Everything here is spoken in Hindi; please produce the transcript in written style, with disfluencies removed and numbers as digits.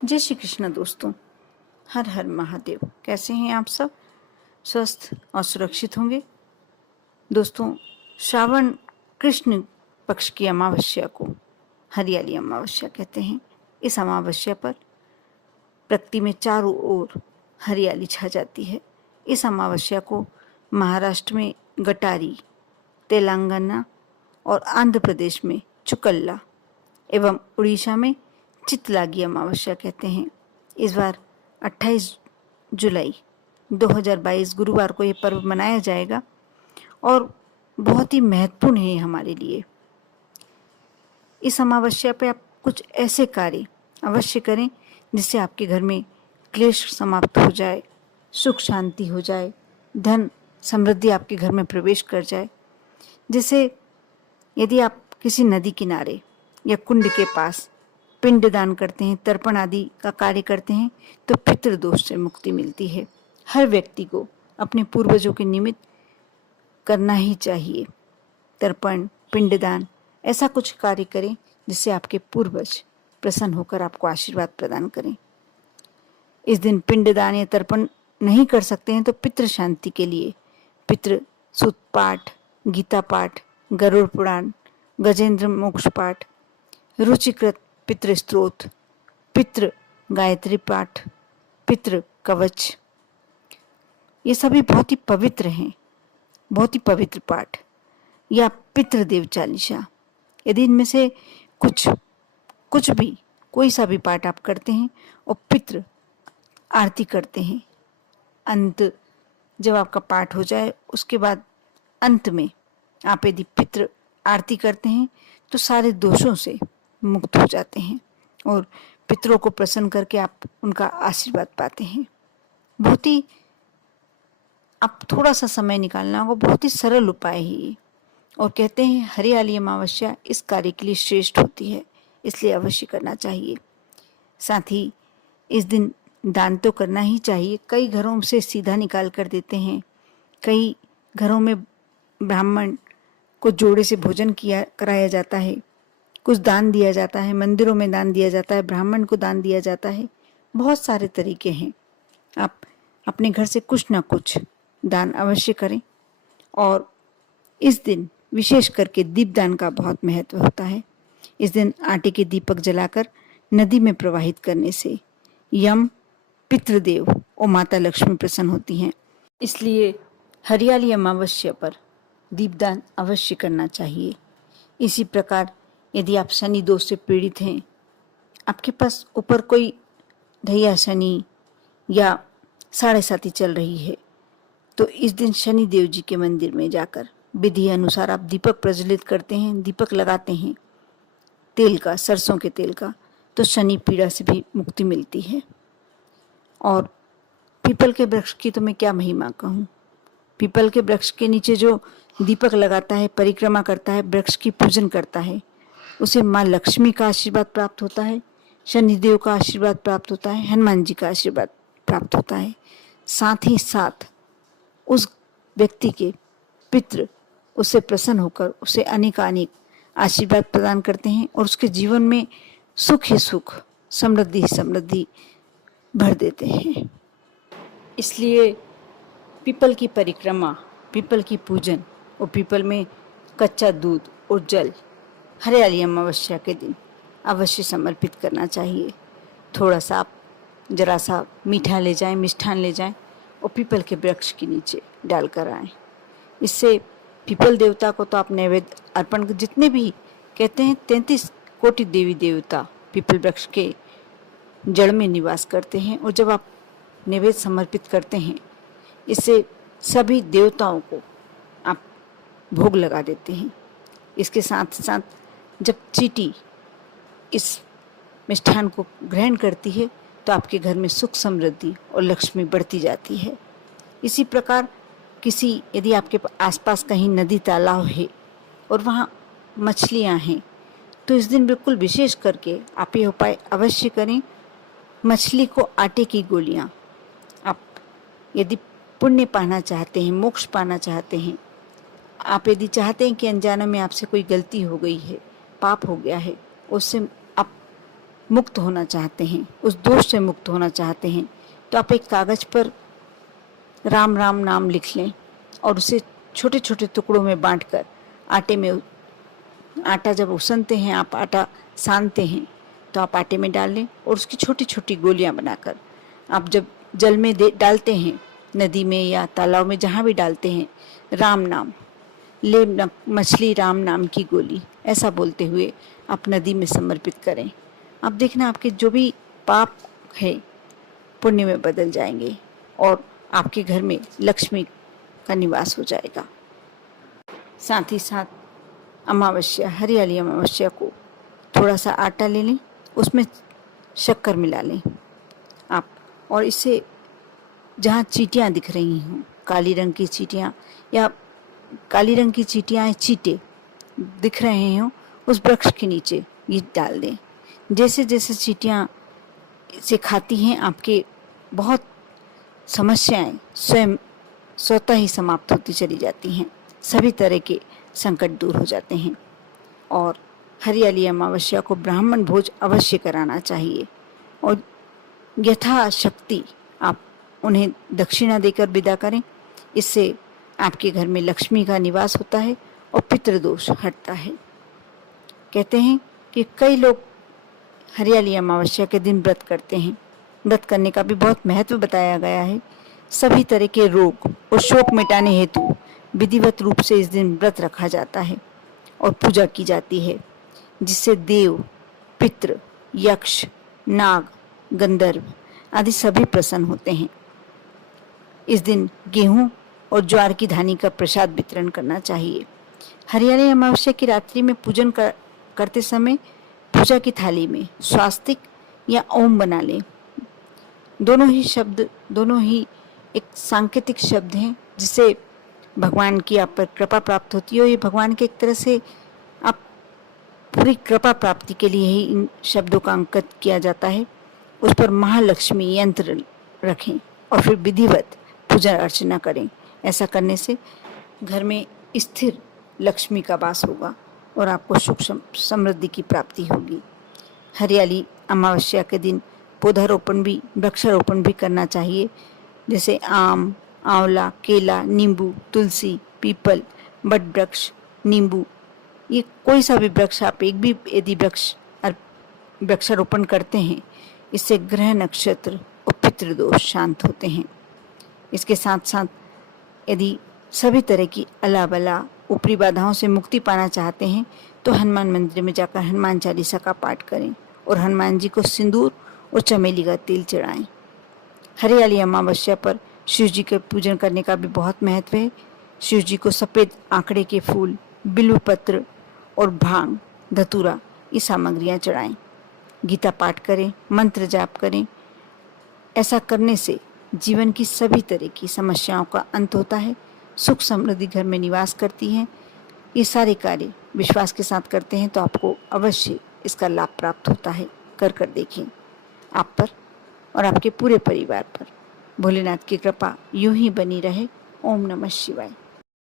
जय श्री कृष्ण दोस्तों। हर हर महादेव। कैसे हैं आप सब? स्वस्थ और सुरक्षित होंगे। दोस्तों, श्रावण कृष्ण पक्ष की अमावस्या को हरियाली अमावस्या कहते हैं। इस अमावस्या पर प्रकृति में चारों ओर हरियाली छा जाती है। इस अमावस्या को महाराष्ट्र में गटारी, तेलंगाना और आंध्र प्रदेश में चुकल्ला एवं उड़ीसा में चितलागी अमावस्या कहते हैं। इस बार 28 जुलाई 2022 गुरुवार को ये पर्व मनाया जाएगा और बहुत ही महत्वपूर्ण है हमारे लिए। इस अमावस्या पे आप कुछ ऐसे कार्य अवश्य करें जिससे आपके घर में क्लेश समाप्त हो जाए, सुख शांति हो जाए, धन समृद्धि आपके घर में प्रवेश कर जाए। जैसे यदि आप किसी नदी किनारे या कुंड के पास पिंडदान करते हैं, तर्पण आदि का कार्य करते हैं, तो पितृदोष से मुक्ति मिलती है। हर व्यक्ति को अपने पूर्वजों के निमित्त करना ही चाहिए। तर्पण, पिंडदान, ऐसा कुछ कार्य करें जिससे आपके पूर्वज प्रसन्न होकर आपको आशीर्वाद प्रदान करें। इस दिन पिंडदान या तर्पण नहीं कर सकते हैं तो पितृ शांति के लिए पितृ सूत पाठ, गीता पाठ, गरुड़ पुराण, गजेंद्र मोक्ष पाठ, रुचिकृत पितृ स्त्रोत, पितृ गायत्री पाठ, पितृ कवच, ये सभी बहुत ही पवित्र हैं, बहुत ही पवित्र पाठ। या पितृदेव चालीसा, यदि इनमें से कुछ भी कोई सा भी पाठ आप करते हैं और पितृ आरती करते हैं, अंत जब आपका पाठ हो जाए उसके बाद अंत में आप यदि पितृ आरती करते हैं तो सारे दोषों से मुक्त हो जाते हैं और पितरों को प्रसन्न करके आप उनका आशीर्वाद पाते हैं। बहुत ही आप थोड़ा सा समय निकालना होगा, बहुत ही सरल उपाय है ये। और कहते हैं हरियाली अमावस्या इस कार्य के लिए श्रेष्ठ होती है, इसलिए अवश्य करना चाहिए। साथ ही इस दिन दान तो करना ही चाहिए। कई घरों से सीधा निकाल कर देते हैं, कई घरों में ब्राह्मण को जोड़े से भोजन कराया जाता है, कुछ दान दिया जाता है, मंदिरों में दान दिया जाता है, ब्राह्मण को दान दिया जाता है। बहुत सारे तरीके हैं। आप अपने घर से कुछ ना कुछ दान अवश्य करें। और इस दिन विशेष करके दीपदान का बहुत महत्व होता है। इस दिन आटे के दीपक जलाकर नदी में प्रवाहित करने से यम, पितृदेव और माता लक्ष्मी प्रसन्न होती हैं। इसलिए हरियाली अमावस्या पर दीपदान अवश्य करना चाहिए। इसी प्रकार यदि आप शनि दोष से पीड़ित हैं, आपके पास ऊपर कोई ढैया शनि या साढ़े साती चल रही है, तो इस दिन शनि देव जी के मंदिर में जाकर विधि अनुसार आप दीपक प्रज्वलित करते हैं, दीपक लगाते हैं तेल का, सरसों के तेल का, तो शनि पीड़ा से भी मुक्ति मिलती है। और पीपल के वृक्ष की तो मैं क्या महिमा कहूँ। पीपल के वृक्ष के नीचे जो दीपक लगाता है, परिक्रमा करता है, वृक्ष की पूजन करता है, उसे माँ लक्ष्मी का आशीर्वाद प्राप्त होता है, शनिदेव का आशीर्वाद प्राप्त होता है, हनुमान जी का आशीर्वाद प्राप्त होता है। साथ ही साथ उस व्यक्ति के पितृ उससे प्रसन्न होकर उसे अनेक आशीर्वाद प्रदान करते हैं और उसके जीवन में सुख ही सुख, समृद्धि ही समृद्धि भर देते हैं। इसलिए पीपल की परिक्रमा, पीपल की पूजन और पीपल में कच्चा दूध और जल हरियाली अमावस्या के दिन अवश्य समर्पित करना चाहिए। थोड़ा सा आप जरा सा मीठा ले जाएं, मिष्ठान ले जाएं और पीपल के वृक्ष के नीचे डालकर आएं। इससे पीपल देवता को तो आप नैवेद्य अर्पण, जितने भी कहते हैं 33 कोटि देवी देवता पीपल वृक्ष के जड़ में निवास करते हैं, और जब आप नैवेद्य समर्पित करते हैं, इससे सभी देवताओं को आप भोग लगा देते हैं। इसके साथ साथ जब चींटी इस मिष्ठान को ग्रहण करती है तो आपके घर में सुख, समृद्धि और लक्ष्मी बढ़ती जाती है। इसी प्रकार यदि आपके आसपास कहीं नदी तालाब है और वहाँ मछलियाँ हैं, तो इस दिन बिल्कुल विशेष करके आप ये उपाय अवश्य करें। मछली को आटे की गोलियाँ, आप यदि पुण्य पाना चाहते हैं, मोक्ष पाना चाहते हैं, आप यदि चाहते हैं कि अनजाने में आपसे कोई गलती हो गई है, पाप हो गया है, उससे आप मुक्त होना चाहते हैं, उस दोष से मुक्त होना चाहते हैं, तो आप एक कागज़ पर राम राम नाम लिख लें और उसे छोटे छोटे टुकड़ों में बांटकर आटे में, आटा जब उसनते हैं, आप आटा सानते हैं, तो आप आटे में डाल लें और उसकी छोटी छोटी गोलियां बनाकर आप जब जल में डालते हैं, नदी में या तालाब में, जहाँ भी डालते हैं, राम नाम ले मछली राम नाम की गोली, ऐसा बोलते हुए आप नदी में समर्पित करें। आप देखना आपके जो भी पाप है पुण्य में बदल जाएंगे और आपके घर में लक्ष्मी का निवास हो जाएगा। साथ ही साथ अमावस्या, हरियाली अमावस्या को थोड़ा सा आटा ले लें, उसमें शक्कर मिला लें आप, और इससे जहाँ चींटियाँ दिख रही हों, काली रंग की चींटियाँ या काली रंग की चींटियाँ, चींटे दिख रहे हों, उस वृक्ष के नीचे ये डाल दें। जैसे जैसे चींटियाँ इसे खाती हैं, आपके बहुत समस्याएं स्वतः ही समाप्त होती चली जाती हैं, सभी तरह के संकट दूर हो जाते हैं। और हरियाली अमावस्या को ब्राह्मण भोज अवश्य कराना चाहिए और यथाशक्ति आप उन्हें दक्षिणा देकर विदा करें। इससे आपके घर में लक्ष्मी का निवास होता है और पितृदोष हटता है। कहते हैं कि कई लोग हरियाली अमावस्या के दिन व्रत करते हैं। व्रत करने का भी बहुत महत्व बताया गया है। सभी तरह के रोग और शोक मिटाने हेतु विधिवत रूप से इस दिन व्रत रखा जाता है और पूजा की जाती है, जिससे देव, पितृ, यक्ष, नाग, गंधर्व आदि सभी प्रसन्न होते हैं। इस दिन गेहूं और ज्वार की धानी का प्रसाद वितरण करना चाहिए। हरियाली अमावस्या की रात्रि में पूजन करते समय पूजा की थाली में स्वास्तिक या ओम बना लें। दोनों ही एक सांकेतिक शब्द हैं, जिससे भगवान की आप पर कृपा प्राप्त होती है। ये भगवान के एक तरह से आप पूरी कृपा प्राप्ति के लिए ही इन शब्दों का अंकित किया जाता है। उस पर महालक्ष्मी यंत्र रखें और फिर विधिवत पूजा अर्चना करें। ऐसा करने से घर में स्थिर लक्ष्मी का वास होगा और आपको सुख समृद्धि की प्राप्ति होगी। हरियाली अमावस्या के दिन पौधारोपण भी, वृक्षारोपण भी करना चाहिए, जैसे आम, आंवला, केला, नींबू, तुलसी, पीपल, बट वृक्ष, नींबू, ये कोई सा भी वृक्ष आप एक भी यदि वृक्षारोपण करते हैं, इससे ग्रह नक्षत्र और पितृदोष शांत होते हैं। इसके साथ साथ यदि सभी तरह की अला बला ऊपरी बाधाओं से मुक्ति पाना चाहते हैं तो हनुमान मंदिर में जाकर हनुमान चालीसा का पाठ करें और हनुमान जी को सिंदूर और चमेली का तेल चढ़ाएं। हरियाली अमावस्या पर शिव जी के पूजन करने का भी बहुत महत्व है। शिव जी को सफ़ेद आंकड़े के फूल, बिल्व पत्र और भांग, धतूरा ये सामग्रियाँ चढ़ाएं। गीता पाठ करें, मंत्र जाप करें। ऐसा करने से जीवन की सभी तरह की समस्याओं का अंत होता है, सुख समृद्धि घर में निवास करती है। ये सारे कार्य विश्वास के साथ करते हैं तो आपको अवश्य इसका लाभ प्राप्त होता है। कर देखिए, आप पर और आपके पूरे परिवार पर भोलेनाथ की कृपा यूं ही बनी रहे। ओम नमः शिवाय।